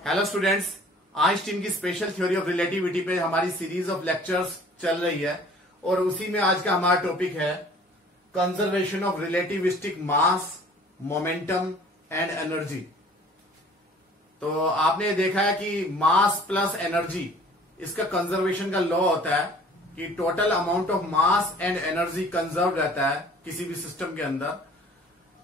Hello students, Einstein की special theory of relativity पे हमारी सीरीज ऑफ लेक्चर्स चल रही है और उसी में आज का हमारा टॉपिक है conservation of relativistic mass, momentum and energy. तो आपने देखा है कि मास प्लस एनर्जी, इसका कंजर्वेशन का लॉ होता है कि total amount of mass and energy conserve रहता है किसी भी सिस्टम के अंदर।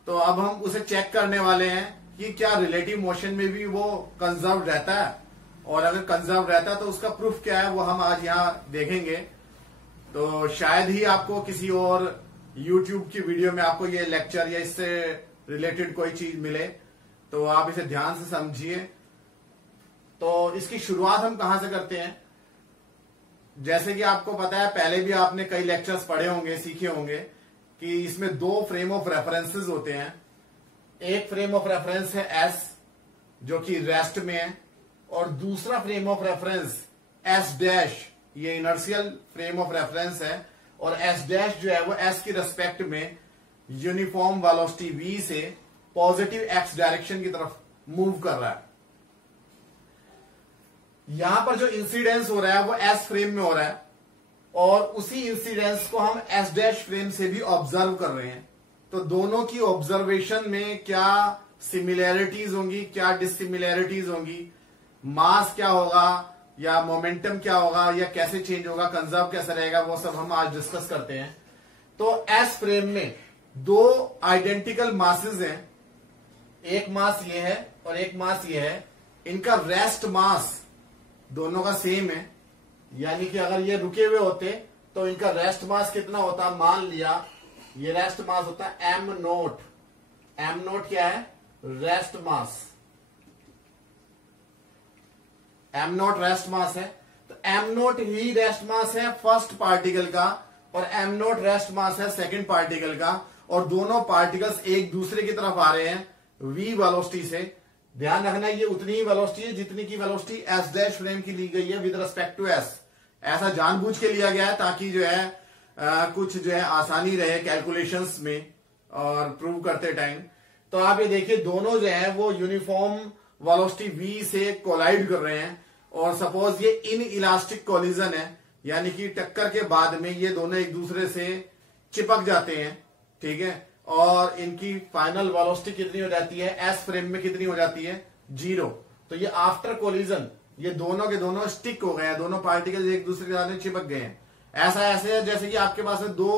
तो अब हम उसे चेक करने वाले हैं कि क्या रिलेटिव मोशन में भी वो कंजर्व रहता है, और अगर कंजर्व रहता है तो उसका प्रूफ क्या है वो हम आज यहाँ देखेंगे। तो शायद ही आपको किसी और YouTube की वीडियो में आपको ये लेक्चर या इससे रिलेटेड कोई चीज मिले, तो आप इसे ध्यान से समझिए। तो इसकी शुरुआत हम कहां से करते हैं? जैसे कि आपको पता है, पहले भी आपने कई लेक्चर्स पढ़े होंगे, सीखे होंगे कि इसमें दो फ्रेम ऑफ रेफरेंसेस होते हैं। एक फ्रेम ऑफ रेफरेंस है एस, जो कि रेस्ट में है, और दूसरा frame of reference S dash, ये इनर्शियल फ्रेम ऑफ रेफरेंस है, और एस डैश जो है वो एस की रेस्पेक्ट में यूनिफॉर्म वेलोसिटी v से पॉजिटिव एक्स डायरेक्शन की तरफ मूव कर रहा है। यहां पर जो इंसिडेंस हो रहा है वो एस फ्रेम में हो रहा है, और उसी इंसिडेंस को हम एस डैश फ्रेम से भी ऑब्जर्व कर रहे हैं। तो दोनों की ऑब्जर्वेशन में क्या सिमिलैरिटीज होंगी, क्या डिसिमिलैरिटीज होंगी, मास क्या होगा या मोमेंटम क्या होगा या कैसे चेंज होगा, कंजर्व कैसे रहेगा, वो सब हम आज डिस्कस करते हैं। तो एस फ्रेम में दो आइडेंटिकल मासेस हैं, एक मास ये है और एक मास ये है। इनका रेस्ट मास दोनों का सेम है, यानी कि अगर ये रुके हुए होते तो इनका रेस्ट मास कितना होता? मान लिया ये रेस्ट मास होता है एम नोट। एम नोट क्या है? Rest mass. M naught rest mass है, तो एम नोट ही रेस्ट मास है फर्स्ट पार्टिकल का, और एम नोट रेस्ट मास है सेकंड पार्टिकल का, और दोनों पार्टिकल्स एक दूसरे की तरफ आ रहे हैं v वेलोसिटी से। ध्यान रखना ये उतनी ही वेलोसिटी है जितनी की वेलोसिटी एस डैश फ्रेम की ली गई है विद रिस्पेक्ट टू एस। ऐसा जानबूझ के लिया गया है ताकि जो है कुछ जो है आसानी रहे कैलकुलेशंस में और प्रूव करते टाइम। तो आप ये देखिए दोनों जो है वो यूनिफॉर्म वेलोसिटी v से कोलाइड कर रहे हैं, और सपोज ये इन इलास्टिक कोलिजन है, यानी कि टक्कर के बाद में ये दोनों एक दूसरे से चिपक जाते हैं, ठीक है, और इनकी फाइनल वेलोसिटी कितनी हो जाती है? एस फ्रेम में कितनी हो जाती है? 0। तो ये आफ्टर कोलिजन ये दोनों के दोनों स्टिक हो गए हैं, दोनों पार्टिकल्स एक दूसरे के साथ में चिपक गए हैं। ऐसा ऐसे है जैसे कि आपके पास में दो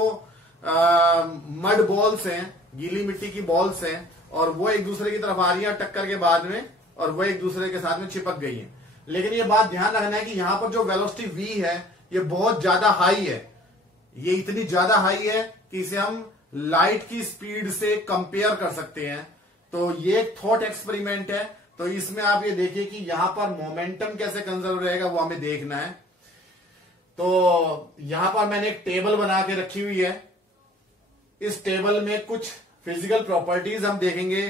मड बॉल्स हैं, गीली मिट्टी की बॉल्स हैं, और वो एक दूसरे की तरफ आ रही है टक्कर के बाद में, और वो एक दूसरे के साथ में चिपक गई है। लेकिन ये बात ध्यान रखना है कि यहां पर जो वेलोसिटी v है ये बहुत ज्यादा हाई है। ये इतनी ज्यादा हाई है कि इसे हम लाइट की स्पीड से कंपेयर कर सकते हैं। तो ये एक थॉट एक्सपेरिमेंट है। तो इसमें आप ये देखिए कि यहां पर मोमेंटम कैसे कंजर्व रहेगा वो हमें देखना है। तो यहां पर मैंने एक टेबल बना के रखी हुई है। इस टेबल में कुछ फिजिकल प्रॉपर्टीज हम देखेंगे।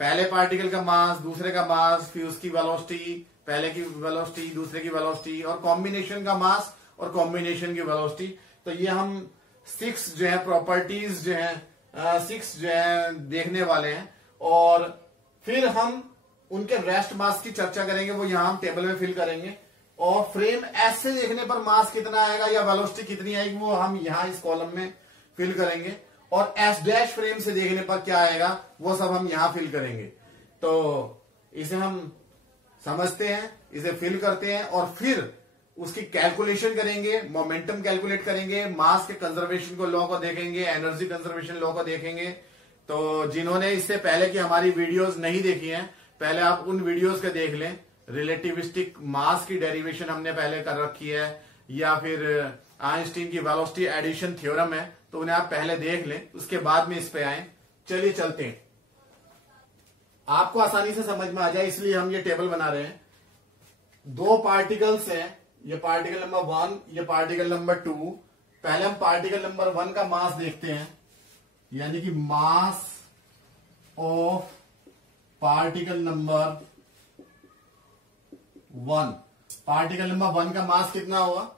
पहले पार्टिकल का मास, दूसरे का मास, फिर उसकी वेलोसिटी, पहले की वेलोसिटी, दूसरे की वेलोसिटी, और कॉम्बिनेशन का मास और कॉम्बिनेशन की वेलोसिटी। तो ये हम 6 जो है प्रॉपर्टीज जो है 6 जो है देखने वाले हैं, और फिर हम उनके रेस्ट मास की चर्चा करेंगे, वो यहां हम टेबल में फिल करेंगे। और फ्रेम एस से देखने पर मास कितना आएगा या वेलोसिटी कितनी आएगी वो हम यहां इस कॉलम में फिल करेंगे, और एस डैश फ्रेम से देखने पर क्या आएगा वो सब हम यहां फिल करेंगे। तो इसे हम समझते हैं, इसे फिल करते हैं, और फिर उसकी कैलकुलेशन करेंगे, मोमेंटम कैलकुलेट करेंगे, मास के कंजर्वेशन को लॉ को देखेंगे, एनर्जी कंजर्वेशन लॉ को देखेंगे। तो जिन्होंने इससे पहले की हमारी वीडियोस नहीं देखी हैं, पहले आप उन वीडियोस को देख लें। रिलेटिविस्टिक मास की डेरिवेशन हमने पहले कर रखी है, या फिर आइंस्टीन की वेलोसिटी एडिशन थ्योरम है, तो उन्हें आप पहले देख लें, उसके बाद में इस पे आए। चलिए चलते हैं, आपको आसानी से समझ में आ जाए इसलिए हम ये टेबल बना रहे हैं। दो पार्टिकल्स हैं, ये पार्टिकल नंबर 1, ये पार्टिकल नंबर 2। पहले हम पार्टिकल नंबर 1 का मास देखते हैं, यानी कि मास of particle number 1। Particle number 1 का मास कितना होगा?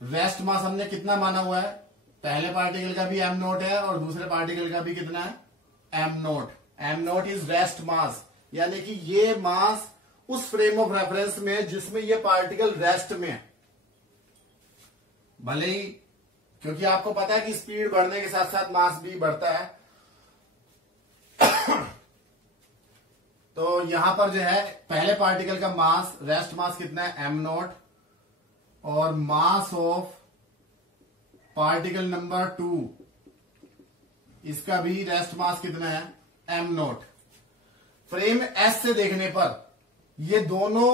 रेस्ट मास हमने कितना माना हुआ है? पहले पार्टिकल का भी एम नोट है और दूसरे पार्टिकल का भी कितना है? M naught. M naught is rest mass, यानी कि ये मास उस फ्रेम ऑफ रेफरेंस में जिसमें ये पार्टिकल रेस्ट में है। भले ही, क्योंकि आपको पता है कि स्पीड बढ़ने के साथ साथ मास भी बढ़ता है। तो यहां पर जो है पहले पार्टिकल का मास, रेस्ट मास कितना है एम नॉट, और मास ऑफ पार्टिकल नंबर 2 इसका भी रेस्ट मास कितना है एम नॉट। फ्रेम एस से देखने पर ये दोनों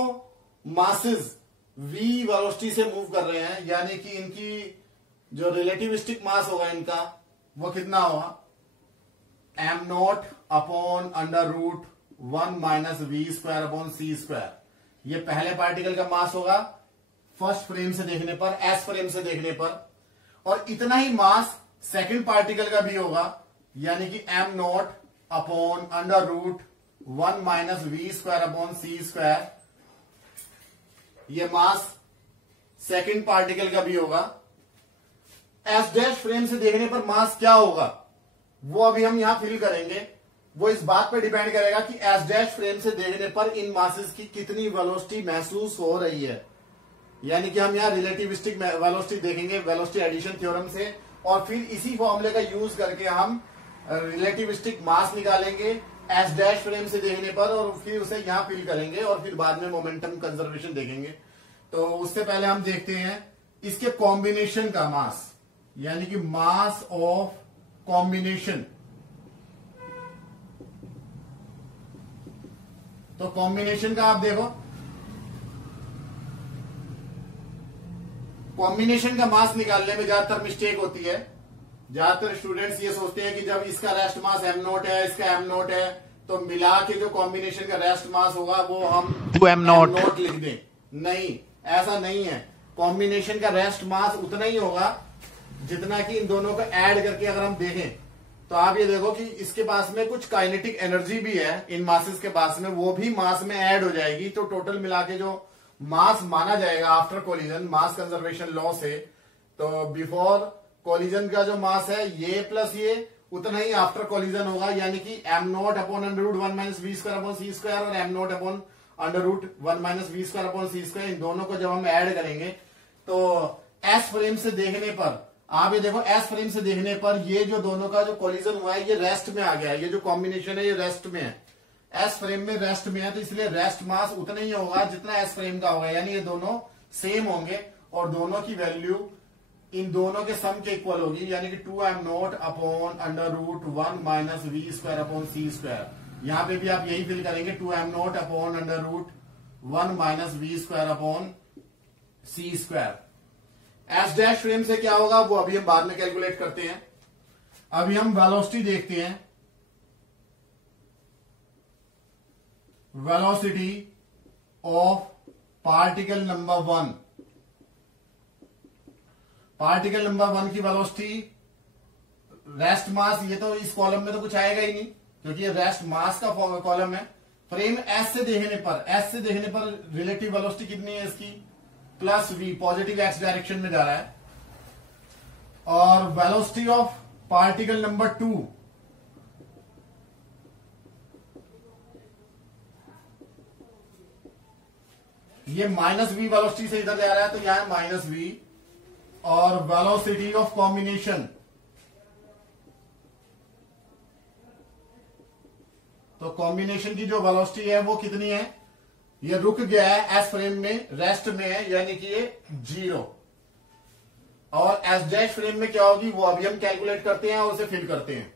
मासेस v वेलोसिटी से मूव कर रहे हैं, यानी कि इनकी जो रिलेटिविस्टिक मास होगा इनका वो कितना होगा m naught upon under root 1 minus v square upon c square. ये पहले पार्टिकल का मास होगा फर्स्ट फ्रेम से देखने पर, एस फ्रेम से देखने पर, और इतना ही मास सेकंड पार्टिकल का भी होगा, यानी कि m naught upon under root 1 minus v square upon c square. ये मास सेकंड पार्टिकल का भी होगा। एस डैश फ्रेम से देखने पर मास क्या होगा वो अभी हम यहां फिल करेंगे। वो इस बात पर डिपेंड करेगा कि एस डैश फ्रेम से देखने पर इन मासेस की कितनी वेलोसिटी महसूस हो रही है, यानी कि हम यहां रिलेटिविस्टिक वेलोसिटी देखेंगे वेलोसिटी एडिशन थ्योरम से, और फिर इसी फॉर्मूले का यूज करके हम रिलेटिविस्टिक मास निकालेंगे एस डैश फ्रेम से देखने पर, और फिर उसे यहां फिल करेंगे, और फिर बाद में मोमेंटम कंजर्वेशन देखेंगे। तो उससे पहले हम देखते हैं इसके कॉम्बिनेशन का मास, यानी कि मास ऑफ कॉम्बिनेशन। तो कॉम्बिनेशन का आप देखो, कॉम्बिनेशन का मास निकालने में ज्यादातर मिस्टेक होती है। ज्यादातर स्टूडेंट्स ये सोचते हैं कि जब इसका रेस्ट मास एम नॉट है, इसका एम नॉट है, तो मिला के जो कॉम्बिनेशन का रेस्ट मास होगा वो हम 2m नॉट लिख दें। नहीं, ऐसा नहीं है। कॉम्बिनेशन का रेस्ट मास उतना ही होगा जितना कि इन दोनों को ऐड करके अगर हम देखें, तो आप ये देखो कि इसके पास में कुछ काइनेटिक एनर्जी भी है इन मासेस के पास में, वो भी मास में ऐड हो जाएगी। तो टोटल मिला के जो मास माना जाएगा after collision mass conservation law से, तो बिफोर कोलिजन का जो मास है ये प्लस ये उतना ही आफ्टर कोलिजन होगा, यानी कि m naught upon under root 1 minus v square upon c square और m naught upon under root 1 minus v square upon c square. इन दोनों को जब हम ऐड करेंगे तो एस फ्रेम से देखने पर आप ये देखो, एस फ्रेम से देखने पर ये जो दोनों का जो कोलिजन हुआ है ये रेस्ट में आ गया है। ये जो कॉम्बिनेशन है ये रेस्ट में है, एस फ्रेम में रेस्ट में है, तो इसलिए रेस्ट मास उतना ही होगा जितना एस फ्रेम का होगा, यानी ये दोनों सेम होंगे और दोनों की वैल्यू इन दोनों के सम के इक्वल होगी, यानी कि 2m naught upon under root 1 minus v square upon c square. यहां पे भी आप यही फिल करेंगे 2m naught upon under root 1 minus v square upon c square. S dash frame से क्या होगा वो अभी हम बाद में कैलकुलेट करते हैं। अभी हम वेलोसिटी देखते हैं। Velocity of particle number 1, particle number 1 की वेलोसिटी रेस्ट मास, ये तो इस कॉलम में तो कुछ आएगा ही नहीं क्योंकि ये रेस्ट मास का कॉलम है। फ्रेम एस से देखने पर रिलेटिव वेलोसिटी कितनी है इसकी plus v, positive x direction में जा रहा है। और वेलोसिटी ऑफ पार्टिकल नंबर 2 ये माइनस वी वेलोसिटी से इधर जा रहा है, तो यहां माइनस वी। और वेलोसिटी ऑफ कॉम्बिनेशन, तो कॉम्बिनेशन की जो वेलोसिटी है वो कितनी है, ये रुक गया है एस फ्रेम में, रेस्ट में है, यानी कि ये 0। और एस डैश फ्रेम में क्या होगी वो अभी हम कैलकुलेट करते हैं और उसे फिल करते हैं।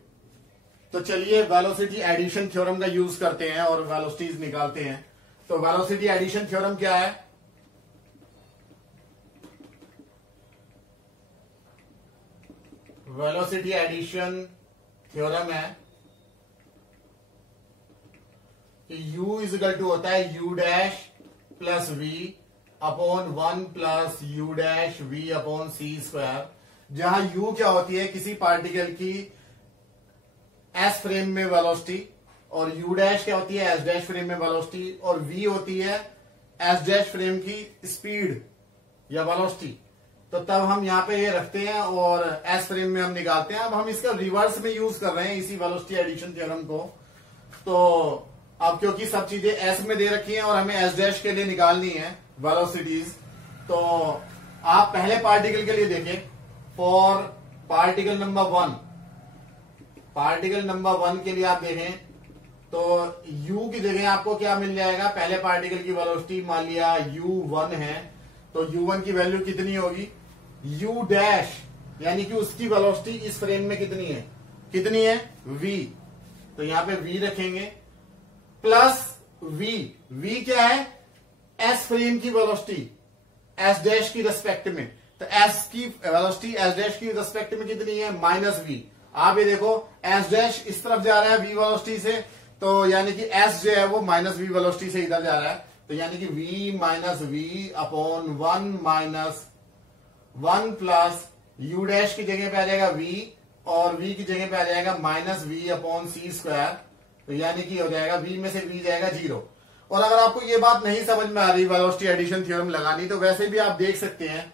तो चलिए वेलोसिटी एडिशन थ्योरम का यूज करते हैं और वेलोसिटीज निकालते हैं। तो वेलोसिटी एडिशन थ्योरम क्या है, वेलोसिटी एडिशन थ्योरम है u इजिकल टू होता है u dash plus v upon 1 plus u dash v upon c square, जहां u क्या होती है किसी पार्टिकल की s फ्रेम में वेलोसिटी, और u डैश क्या होती है s डैश फ्रेम में वेलोसिटी, और v होती है s डैश फ्रेम की स्पीड या वेलोसिटी। तो तब हम यहां पे ये रखते हैं और s फ्रेम में हम निकालते हैं। अब हम इसका रिवर्स में यूज कर रहे हैं इसी वेलोसिटी एडिशन थ्योरम को। तो अब क्योंकि सब चीजें एस में दे रखी हैं और हमें एस डैश के लिए निकालनी है वेलोसिटीज, तो आप पहले पार्टिकल के लिए देखें। For particle number 1, particle number 1 के लिए आप देखें तो u की जगह आपको क्या मिल जाएगा, पहले पार्टिकल की वेलोसिटी मान लिया u1 है, तो u1 की वैल्यू कितनी होगी, u डैश, यानी कि उसकी वेलोसिटी इस फ्रेम में कितनी है v, तो यहां पे v रखेंगे प्लस v क्या है, s फ्रेम की वेलोसिटी s डैश की रेस्पेक्ट में, तो s की वेलोसिटी s डैश की रेस्पेक्ट में कितनी है, -v। आप ये देखो s डैश इस तरफ जा रहा है v वेलोसिटी से, तो यानी कि s जो है वो -v वेलोसिटी से इधर जा रहा है, तो यानी कि v minus v upon 1 plus u dash की जगह पे आ जाएगा v और v की जगह पे आ जाएगा -v अपॉन सी स्क्वायर, तो यानी कि हो जाएगा v में से v जाएगा 0। और अगर आपको ये बात नहीं समझ में आ रही वेलोसिटी एडिशन थ्योरम लगानी, तो वैसे भी आप देख सकते हैं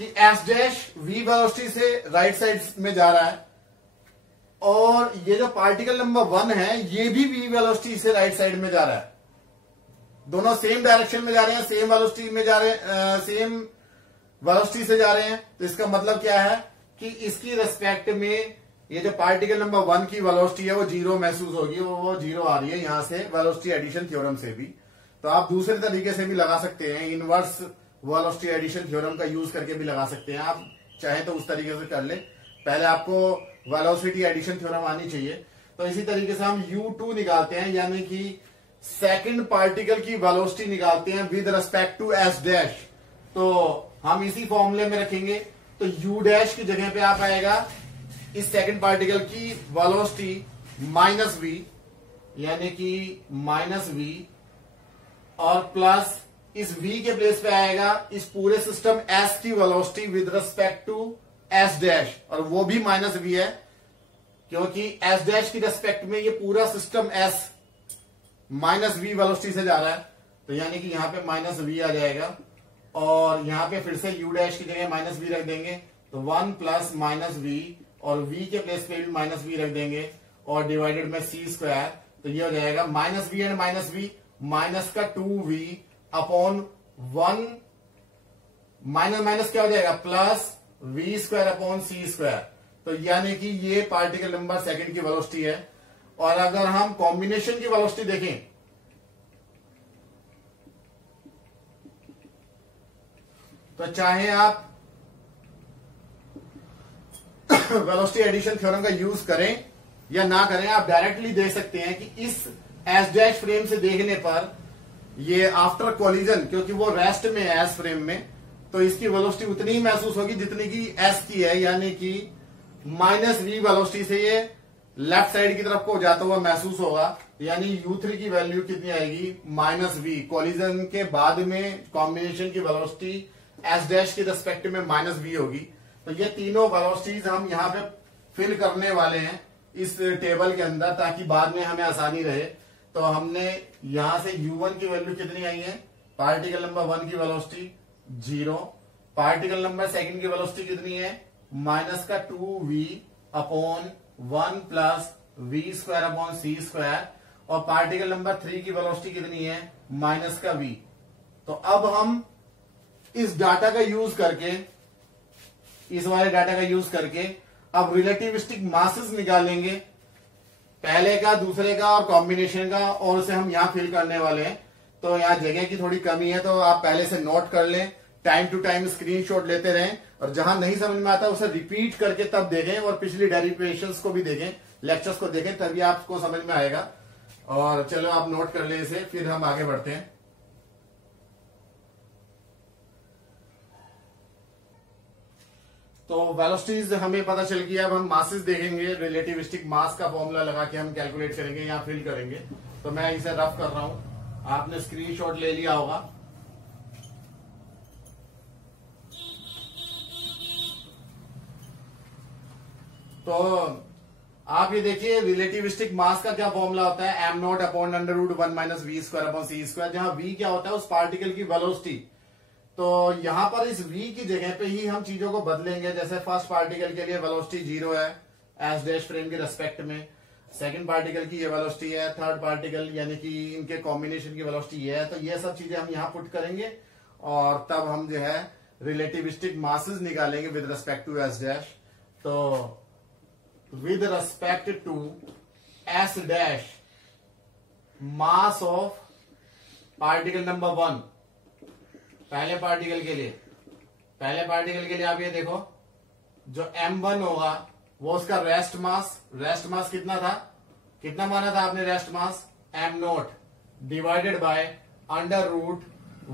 कि s डैश v वेलोसिटी से राइट साइड में जा रहा है और ये जो पार्टिकल नंबर 1 है ये भी v वेलोसिटी से राइट साइड में जा रहा है, दोनों सेम डायरेक्शन में जा रहे हैं, सेम वेलोसिटी में जा रहे हैं, सेम वेलोसिटी से जा रहे हैं। तो इसका मतलब क्या है कि इसकी रेस्पेक्ट में ये जो पार्टिकल नंबर 1 की वेलोसिटी है वो 0 महसूस होगी, वो 0 आ रही है यहां से वेलोसिटी एडिशन थ्योरम से भी। तो आप दूसरे तरीके से भी लगा सकते हैं, इनवर्स वेलोसिटी एडिशन थ्योरम का यूज करके भी लगा सकते हैं, आप चाहे तो उस तरीके से कर ले। पहले आपको वेलोसिटी एडिशन थ्योरम आनी चाहिए। तो इसी तरीके से हम u2 निकालते हैं, यानी कि सेकंड पार्टिकल की वेलोसिटी निकालते हैं with respect to s dash, तो हम इसी फॉर्मूले में रखेंगे। तो u डैश की जगह पे आप आएगा इस सेकंड पार्टिकल की वेलोसिटी -v, यानी कि -v और प्लस इस v के प्लेस पे आएगा इस पूरे सिस्टम s की velocity with respect to s dash, और वो भी -v है क्योंकि s डैश की रेस्पेक्ट में ये पूरा सिस्टम s -v वेलोसिटी से जा रहा है, तो यानी कि यहां पे -v आ जाएगा और यहां पे फिर से u डैश की जगह -v रख देंगे, तो 1 प्लस -v और v के प्लेस पे भी -v रख देंगे और डिवाइडेड में c स्क्वायर, तो ये हो जाएगा -v एंड -v माइनस का 2v अपॉन 1 माइनस क्या हो जाएगा plus v square upon c square, तो यानी कि ये पार्टिकल नंबर सेकंड की वेलोसिटी है। और अगर हम कॉम्बिनेशन की वेलोसिटी देखें तो चाहे आप वेलोसिटी एडिशन थ्योरम का यूज करें या ना करें, आप डायरेक्टली देख सकते हैं कि इस एस डैश फ्रेम से देखने पर ये आफ्टर कोलिजन, क्योंकि वो रेस्ट में है एस फ्रेम में, तो इसकी वेलोसिटी उतनी ही महसूस होगी जितनी की एस की है, यानी कि -v वेलोसिटी से ये लेफ्ट साइड की तरफ को जाता हुआ महसूस होगा, यानी u3 की वैल्यू कितनी आएगी -v। कोलिजन के बाद में कॉम्बिनेशन की वेलोसिटी एस डैश की रेस्पेक्ट में -v होगी। तो ये तीनों वेलोसिटीज हम यहाँ पे फिल करने वाले हैं इस टेबल के अंदर, ताकि बाद में हमें आसानी रहे। तो हमने यहां से u1 की वैल्यू कितनी आई है, पार्टिकल नंबर 1 की वेलोसिटी 0, पार्टिकल नंबर सेकंड की वेलोसिटी कितनी है माइनस का 2v upon 1 plus v square upon c square, और पार्टिकल नंबर 3 की वेलोसिटी कितनी है माइनस का v। तो अब हम इस डाटा का यूज करके, इस वाले डाटा का यूज करके अब रिलेटिविस्टिक मासेस निकालेंगे, पहले का, दूसरे का और कॉम्बिनेशन का, और उसे हम यहां फिल करने वाले हैं। तो यहां जगह की थोड़ी कमी है, तो आप पहले से नोट कर लें, टाइम टू टाइम स्क्रीनशॉट लेते रहें, और जहां नहीं समझ में आता उसे रिपीट करके तब देखें, और पिछली डेरिवेशंस को भी देखें, लेक्चर्स को देखें, तभी आपको समझ में आएगा। और चलो आप नोट कर लें इसे, फिर हम आगे बढ़ते हैं। तो वेलोसिटीज हमें पता चल गया, अब हम मासेस देखेंगे, रिलेटिविस्टिक मास का फॉर्मूला लगा के हम कैलकुलेट करेंगे या फिल करेंगे। तो मैं इसे रफ कर रहा हूं, आपने स्क्रीनशॉट ले लिया होगा। तो आप ये देखिए रिलेटिविस्टिक मास का क्या फॉर्मूला होता है, m naught upon √1 minus v square upon c square, जहां वी क्या होता है उस पार्टिकल की वेलोसिटी। तो यहां पर इस v की जगह पे ही हम चीजों को बदलेंगे। जैसे फर्स्ट पार्टिकल के लिए वेलोसिटी 0 है एस डैश फ्रेम के रेस्पेक्ट में, सेकंड पार्टिकल की ये वेलोसिटी है, थर्ड पार्टिकल यानी कि इनके कॉम्बिनेशन की वेलोसिटी ये है। तो ये सब चीजें हम यहां पुट करेंगे और तब हम जो है रिलेटिविस्टिक मासेस निकालेंगे with respect to S dash. तो with respect to S dash mass of particle number 1, पहले पार्टिकल के लिए आप ये देखो, जो m1 होगा वो उसका रेस्ट मास कितना था, कितना माना था आपने rest mass, m0 divided by under root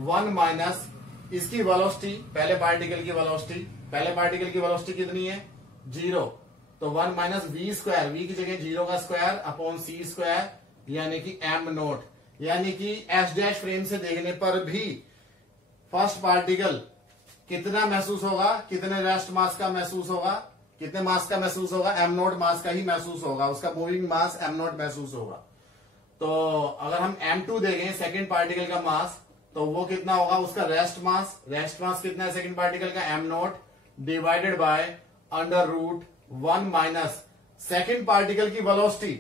1 minus इसकी वेलोसिटी, पहले पार्टिकल की वेलोसिटी कितनी है 0, तो 1 माइनस वी स्क्वायर, वी की जगह 0 का स्क्वायर अपॉन सी स्क्वायर यानी कि m0। यानी कि एस डैश फ्रेम से देखने पर भी फर्स्ट पार्टिकल कितना महसूस होगा, कितने रेस्ट मास का महसूस होगा, कितने मास का महसूस होगा, m0 मास का ही महसूस होगा, उसका मूविंग मास m0 महसूस होगा। तो अगर हम m2 देखें सेकंड पार्टिकल का मास, तो वो कितना होगा, उसका रेस्ट मास कितना है सेकंड पार्टिकल का, m0 divided by under root 1 minus second particle की वेलोसिटी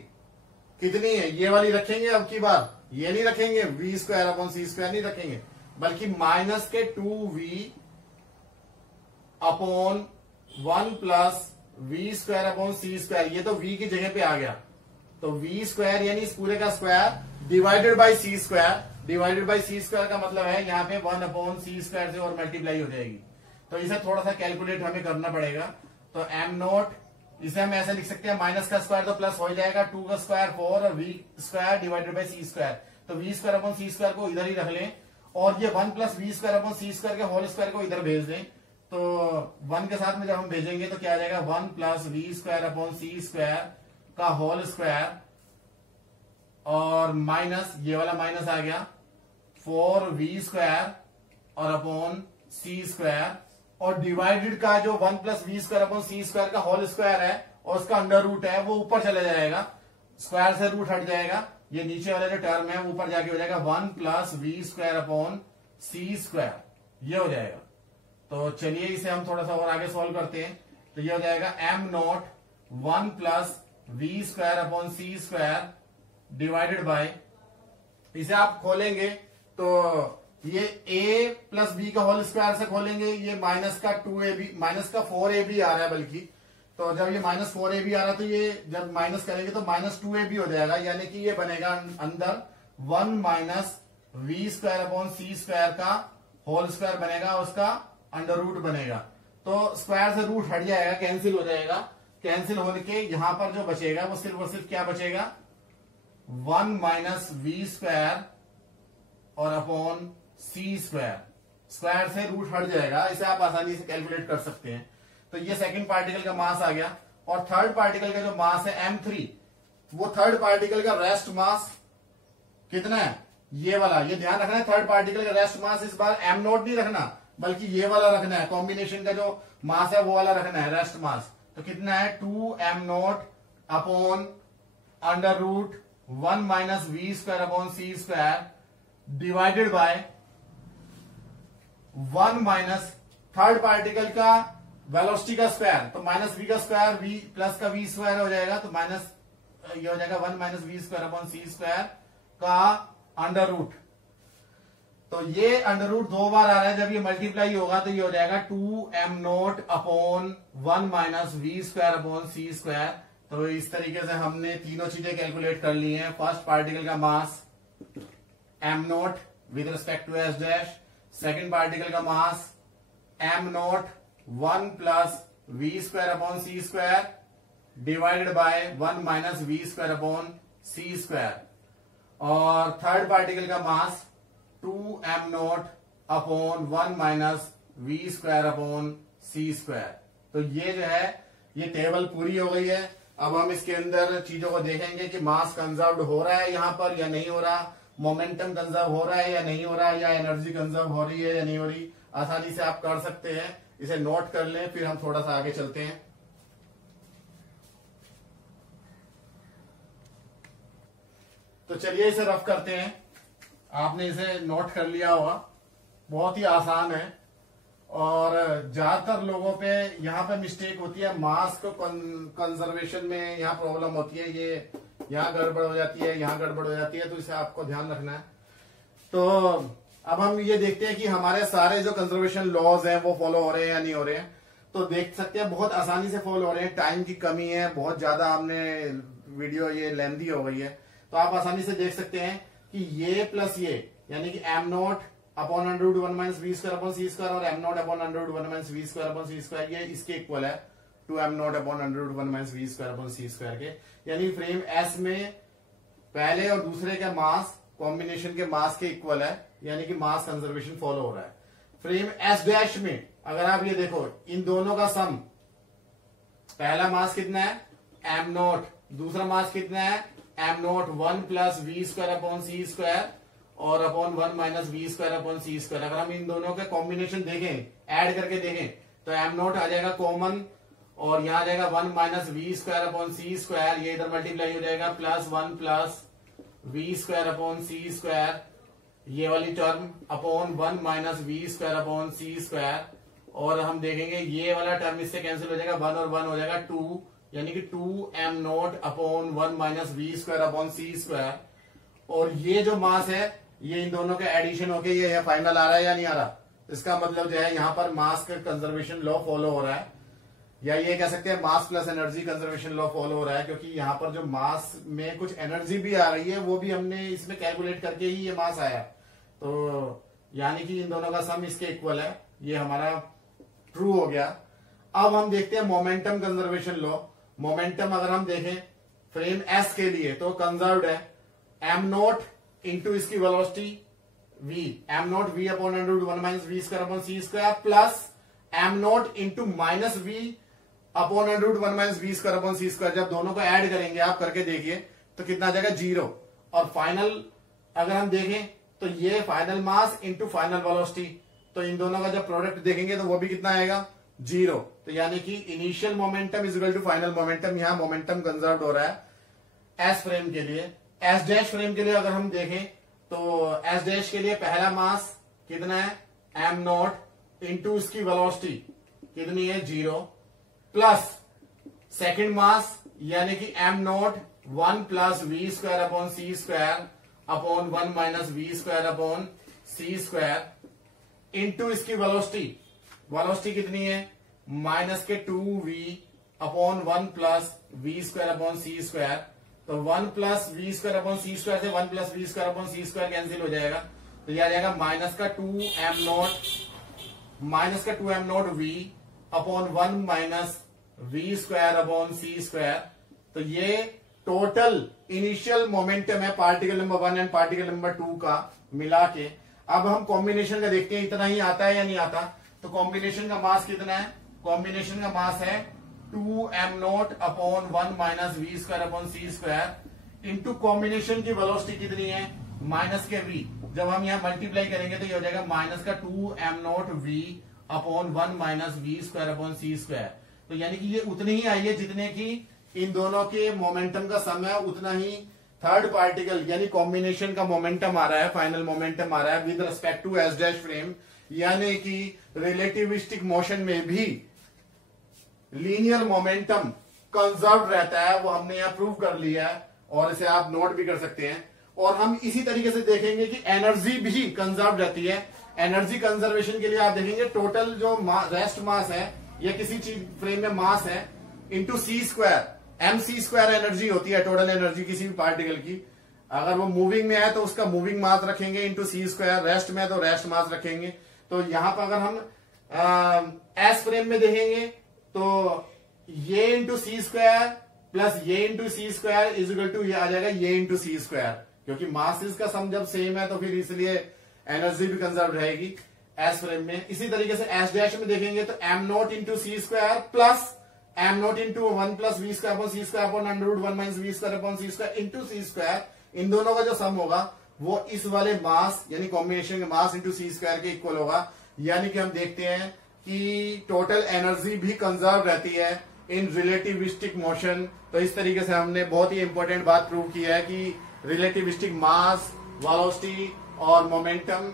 कितनी है, ये वाली रखेंगे अब की बार, ये नहीं रखेंगे v square upon c square नहीं रखेंगे, बल्कि माइनस के 2v upon 1 plus v square upon c square, ये तो v की जगह पे आ गया, तो वी स्क्वायर यानी इस पूरे का square divided by c square का मतलब है यहाँ पे 1 अपॉन सी स्क्वायर से और मल्टीप्लाई हो जाएगी। तो इसे थोड़ा सा कैलकुलेट हमें करना पड़ेगा। तो m0 इसे हम ऐसे लिख सकते हैं, माइनस का स्क्वायर तो प्लस हो जाएगा, 2 का स्क्वायर 4 और v square divided by c square, तो v square upon c square को इधर ही रख लें और ये 1 plus v square upon c square के होल स्क्वायर को इधर भेज दें। तो 1 के साथ में जब हम भेजेंगे तो क्या आ जाएगा, 1 plus v square upon c square का होल स्क्वायर और माइनस ये वाला माइनस आ गया 4v स्क्वायर और अपॉन सी स्क्वायर, और डिवाइडेड का जो 1 plus v square upon c square का होल स्क्वायर है और उसका अंडर रूट है वो ऊपर चले जाएगा, स्क्वायर से रूट हट जाएगा, ये नीचे वाला जो टर्म है ऊपर जाके हो जाएगा 1 plus v square upon c square, ये हो जाएगा। तो चलिए इसे हम थोड़ा सा और आगे सॉल्व करते हैं। तो ये हो जाएगा m0 1 plus v square upon c square divided by, इसे आप खोलेंगे तो ये a प्लस बी का होल स्क्वायर से खोलेंगे, ये माइनस का 2ab माइनस का 4ab आ रहा है बल्कि, तो जब ये माइनस 4ab आ रहा है तो ये जब माइनस करेंगे तो माइनस 2ab हो जाएगा, यानी कि ये बनेगा अंदर 1 minus v square upon c square का होल स्क्वायर बनेगा, उसका अंडर रूट बनेगा। तो स्क्वायर से रूट हट जाएगा, कैंसिल हो जाएगा, कैंसिल होने के यहां पर जो बचेगा वो सिर्फ क्या बचेगा, 1 माइनस वी स्क्वायर और अपॉन सी स्क्वायर, स्क्वायर से रूट हट जाएगा, इसे आप आसानी से कैलकुलेट कर सकते हैं। तो ये सेकंड पार्टिकल का मास आ गया। और थर्ड पार्टिकल का जो मास है m3, वो थर्ड पार्टिकल का रेस्ट मास कितना है, ये वाला, ये ध्यान रखना है, थर्ड पार्टिकल का रेस्ट मास इस बार m0 नहीं रखना बल्कि ये वाला रखना है, कॉम्बिनेशन का जो मास है वो वाला रखना है रेस्ट मास। तो कितना है 2m0 upon under root 1 minus v square upon c square divided by 1 minus third particle का वेलोसिटी का स्क्वायर, तो माइनस वी का स्क्वायर वी प्लस का वी स्क्वायर हो जाएगा, तो माइनस ये हो जाएगा 1 minus v square upon c square का अंडर रूट। तो ये अंडर रूट 2 बार आ रहा है, जब ये मल्टीप्लाई होगा तो ये हो जाएगा 2m0 upon 1 minus v square upon c square. तो इस तरीके से हमने तीनों चीजें कैलकुलेट कर ली हैं। फर्स्ट पार्टिकल का mass m0 with respect to s dash, second particle का mass m0 1 plus v square upon c square divided by 1 minus v square upon c square, और थर्ड पार्टिकल का mass 2m0 upon 1 minus v square upon c square. तो ये जो है ये table पूरी हो गई है। अब हम इसके अंदर चीजों को देखेंगे कि मास कंजर्व्ड हो रहा है यहां पर या नहीं हो रहा, मोमेंटम कंजर्व हो रहा है या नहीं हो रहा, या एनर्जी कंजर्व हो रही है या नहीं हो रही। आसानी से आप कर सकते हैं, इसे नोट कर लें, फिर हम थोड़ा सा आगे चलते हैं। तो चलिए इसे रफ करते हैं। आपने इसे नोट कर लिया होगा, बहुत ही आसान है और ज्यादातर लोगों पे यहाँ पे मिस्टेक होती है, मास को कंजर्वेशन में यहाँ प्रॉब्लम होती है। ये यहाँ गड़बड़ हो जाती है, यहाँ गड़बड़ हो जाती है, तो इसे आपको ध्यान रखना है। तो अब हम ये देखते हैं कि हमारे सारे जो कंजर्वेशन लॉज हैं वो फॉलो हो रहे हैं या नहीं हो रहे हैं। तो देख सकते हैं बहुत आसानी से फॉलो हो रहे हैं। टाइम की कमी है, बहुत ज्यादा हमने वीडियो ये लेंथी हो गई है, तो आप आसानी से देख सकते हैं कि ये प्लस ये यानी कि m naught upon under root 1 minus v square upon c square और m naught upon under root 1 minus v square upon c square, ये इसके इक्वल है to m naught upon under root 1 minus v square upon c square के। यानी frame S में पहले और दूसरे का मास कॉम्बिनेशन के मास के इक्वल है, यानी कि मास कंजर्वेशन फॉलो हो रहा है। फ्रेम एस डैश में अगर आप ये देखो, इन दोनों का सम, पहला मास कितना है एम नॉट, दूसरा मास कितना है m naught 1 plus v square upon c square और upon 1 minus v square upon c square. अगर हम इन दोनों का कॉम्बिनेशन देखें, ऐड करके देखें, तो एम नॉट आ जाएगा कॉमन और यहां आ जाएगा 1 minus v square upon c square, ये इधर मल्टीप्लाई हो जाएगा plus 1 plus v square upon c square, ये वाली term upon 1 minus v square upon c square, और हम देखेंगे ये वाला टर्म इससे कैंसिल हो जाएगा, 1 और 1 हो जाएगा 2, यानी कि 2 m naught upon 1 minus v square upon c square. और ये जो मास है ये इन दोनों का एडिशन होके ये फाइनल आ रहा है या नहीं आ रहा। इसका मतलब जो है यहाँ पर मास का कंजर्वेशन लॉ फॉलो हो रहा है, या ये कह सकते हैं mass plus energy conservation law follow हो रहा है, क्योंकि यहाँ पर जो मास में कुछ एनर्जी भी आ रही है वो भी हमने इसमें कैलकुलेट करके ही ये मास आया। तो यानी कि इन दोनों का सम इसके इक्वल है, ये हमारा ट्रू हो गया। अब हम देखते हैं मोमेंटम कंजर्वेशन लॉ। मोमेंटम अगर हम देखें फ्रेम एस के लिए तो कंजर्व्ड है एम नॉट इंटू इसकी velocity v, m naught v upon under root 1 minus v square upon c square plus m naught into minus v upon under root 1 minus v square upon c square. जब दोनों को add करेंगे आप करके देखिए तो कितना आ जाएगा 0, और फाइनल अगर हम देखें तो ये final mass into final velocity, तो इन दोनों का जब प्रोडक्ट देखेंगे तो वो भी कितना आएगा 0। तो यानी कि initial momentum is equal to final momentum. यहां मोमेंटम कंजर्व हो रहा है एस फ्रेम के लिए। एस डैश फ्रेम के लिए अगर हम देखें तो एस डैश के लिए पहला मास कितना है एम नॉट इंटू इसकी वेलोसिटी कितनी है 0 प्लस सेकेंड मास यानी कि m naught 1 plus v square upon c square upon 1 minus v square upon c square into इसकी वेलोसिटी, वेलोसिटी कितनी है माइनस के 2v upon 1 plus v square upon c square. तो 1 plus v square upon c square से 1 plus v square upon c square cancel हो जाएगा, तो यह आ जाएगा माइनस का 2 m naught v upon 1 minus v square upon c square. तो ये टोटल इनिशियल मोमेंटम है particle number 1 and particle number 2 का मिला के। अब हम कॉम्बिनेशन का देखते हैं इतना ही आता है या नहीं आता। तो कॉम्बिनेशन का मास कितना है, कॉम्बिनेशन का मास है 2 m naught upon 1 minus v square upon c square into combination की वेलोसिटी कितनी है माइनस के v। जब हम यहाँ मल्टीप्लाई करेंगे तो ये हो जाएगा माइनस का 2 m naught v upon 1 minus v square upon c square. तो यानी कि ये उतनी ही आई है जितने की इन दोनों के मोमेंटम का सम है, उतना ही थर्ड पार्टिकल यानी कॉम्बिनेशन का मोमेंटम आ रहा है, फाइनल मोमेंटम आ रहा है with respect to S dash frame. यानी कि रिलेटिविस्टिक मोशन में भी लीनियर मोमेंटम कंजर्व रहता है, वो हमने यहां प्रूव कर लिया है और इसे आप नोट भी कर सकते हैं। और हम इसी तरीके से देखेंगे कि एनर्जी भी कंजर्व रहती है। एनर्जी कंजर्वेशन के लिए आप देखेंगे टोटल जो रेस्ट मास है या किसी चीज फ्रेम में मास है into c square, m c square energy होती है टोटल एनर्जी किसी भी पार्टिकल की। अगर वो मूविंग में है तो उसका मूविंग मास रखेंगे इंटू सी स्क्वायर, रेस्ट में है तो रेस्ट मास रखेंगे। तो यहां पर अगर हम एस फ्रेम में देखेंगे तो ये इंटू सी स्क्वायर प्लस ये into c square is equal to ये आ जाएगा ये इंटू सी स्क्वायर, क्योंकि मासेस का सम जब सेम है तो फिर इसलिए एनर्जी भी कंजर्व रहेगी एस फ्रेम में। इसी तरीके से एस डैश में देखेंगे तो m naught into c square plus m naught into 1 plus v square upon c square upon under root 1 minus v square upon c square into c square. इन दोनों का जो सम होगा वो इस वाले मास यानी कॉम्बिनेशन के मास इंटू सी स्क्वायर के इक्वल होगा। यानी कि हम देखते हैं कि टोटल एनर्जी भी कंजर्व रहती है इन रिलेटिविस्टिक मोशन। तो इस तरीके से हमने बहुत ही इंपॉर्टेंट बात प्रूव की है कि रिलेटिविस्टिक मास, वेलोसिटी और मोमेंटम,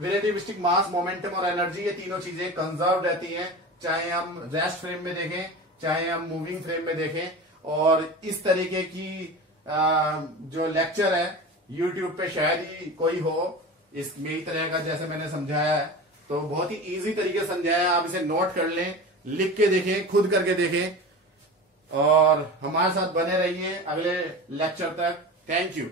रिलेटिविस्टिक मास, मोमेंटम और एनर्जी, ये तीनों चीजें कंजर्व रहती हैं, चाहे हम रेस्ट फ्रेम में देखें चाहे हम मूविंग फ्रेम में देखें। और इस तरीके की जो लेक्चर है यूट्यूब पे शायद ही कोई हो इस मेरी तरह का जैसे मैंने समझाया है। तो बहुत ही इजी तरीके से समझाया है, आप इसे नोट कर लें, लिख के देखें, खुद करके देखें और हमारे साथ बने रहिए अगले लेक्चर तक। Thank you.